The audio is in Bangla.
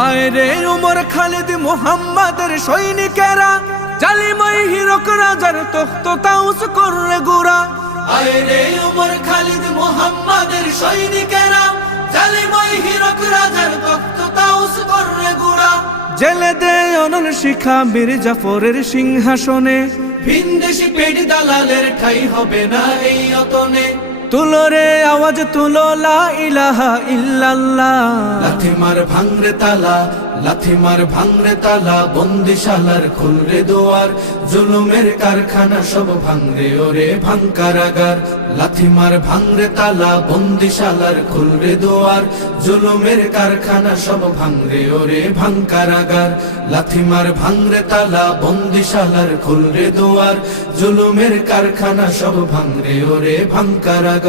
আয় রে উমর খালিদ মুহাম্মাদের সৈনিকেরা, জালিমাই হিরক রাজার তখ্ত তাউস করে গুরা। আয় রে উমর খালিদ মুহাম্মাদের সৈনিকেরা, জালিমাই হিরক রাজার তখ্ত তাউস করে গুরা। জেলে দে অনল শিখা মীর জাফরের সিংহাসনে, ভিনদেশি পেট দালালের ঠাই হবে না এই অতনে। তুলো রে আওয়াজ তুলো লা ইলাহা ইল্লাল্লাহ। লাথি মার ভাঙরে তালা, লাথি মার ভাঙরে তালা, বন্দিশালার খুলরে দুয়ার, জুলুমের কারখানা সব ভাঙরে ওরে ভাঙ কারাগার। লাথি মার ভাঙরে তালা, বন্দিশালার খুলরে দুয়ার, জুলুমের কারখানা সব ভাঙরে ওরে ভাঙ কারাগার। লাথি মার ভাঙরে তালা, বন্দিশালার খুলরে দুয়ার, জুলুমের কারখানা সব ভাঙরে ওরে ভাঙ কারাগার।